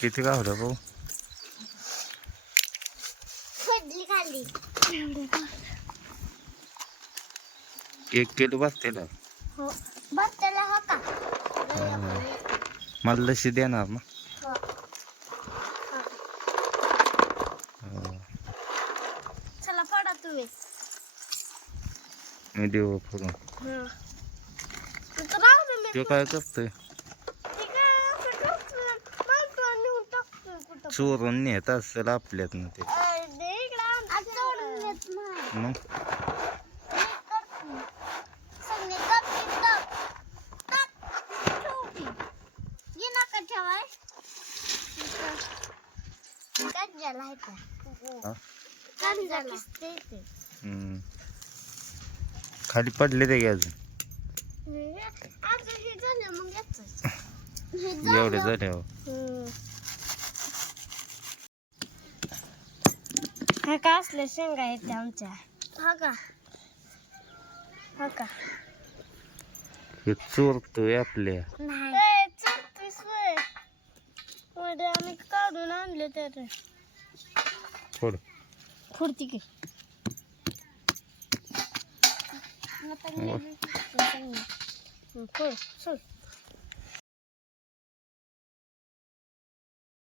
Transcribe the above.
किती गावलं भाऊ पडली खाली एक किलो बसते ना हो. बसतेला हा का? मला लशी देणार ना. हो. हो. चला पडा तुम्ही. मी देऊ करून तू तो काय करतोय? ते तो. चोरून नेत असेल ते. चोरून नेत नाही. मग? हा? हम्म. खाली पडले ते अजून. आज हे झालं मग येतोच. हे एवढे झालं. झाल्यावर हा. का असले शेंगा येते आमच्या? हा का? हा का? हे चोरतोय आपल्या नाही. आम्ही काढून आणले तर थोड खुर्ती की फोड सोड